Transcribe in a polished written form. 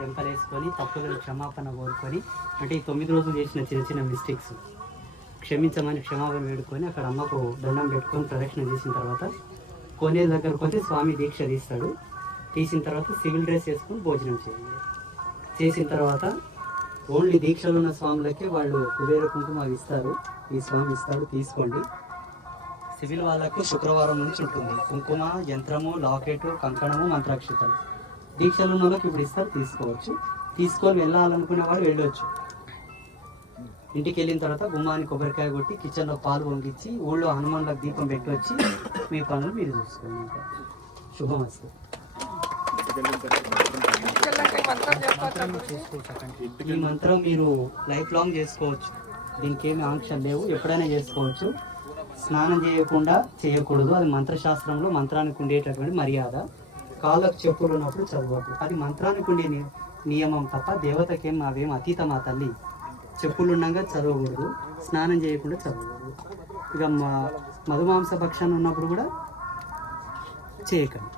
వెంపలేసుకొని తప్పులు క్షమాపణ కోరుకొని, అంటే ఈ 9 రోజులు చేసిన చిన్న చిన్న మిస్టేక్స్ క్షమించమని క్షమాపణ వేడుకొని అక్కడ అమ్మకు దండం పెట్టుకొని ప్రదక్షిణ చేసిన తర్వాత కోనేరు దగ్గరకు వచ్చి స్వామి దీక్ష తీస్తాడు. తీసిన తర్వాత సివిల్ డ్రెస్ వేసుకొని భోజనం చేయండి. చేసిన తర్వాత ఓన్లీ దీక్షలు ఉన్న స్వాములకే వాళ్ళు కుబేర కుంకుమ ఇస్తారు. ఈ స్వామి ఇస్తాడు, తీసుకోండి. సివిల్ వాళ్ళకు శుక్రవారం నుంచి ఉంటుంది కుంకుమ, యంత్రము, లాకెట్, కంకణము, మంత్రాక్షతలు. దీక్షలు ఉన్న వాళ్ళకి ఇప్పుడు ఇస్తారు, తీసుకోవచ్చు. తీసుకొని వెళ్ళాలనుకునే వాళ్ళు వెళ్ళొచ్చు. ఇంటికి వెళ్ళిన తర్వాత గుమ్మానికి కొబ్బరికాయ కొట్టి కిచెన్లో పాలు పొంగిచ్చి ఊళ్ళో హనుమాన్లకు దీపం పెట్టి వచ్చి మీ పనులు మీరు చూసుకోండి. ఇంకా శుభమస్తు. ఈ మంత్రం మీరు లైఫ్ లాంగ్ చేసుకోవచ్చు. దీనికి ఏమి ఆంక్షలు లేవు, ఎప్పుడైనా చేసుకోవచ్చు. స్నానం చేయకుండా చేయకూడదు, అది మంత్రశాస్త్రంలో మంత్రానికి ఉండేటటువంటి మర్యాద. కాళ్ళకు చెప్పులు ఉన్నప్పుడు చదవకు, అది మంత్రానికి ఉండే నియమం తప్ప దేవతకేం అవేం అతీతం. ఆ తల్లి చెప్పులు ఉండగా చదవకూడదు, స్నానం చేయకుండా చదవకూడదు. ఇక మధుమాంస భక్షణ ఉన్నప్పుడు కూడా చేయకండి.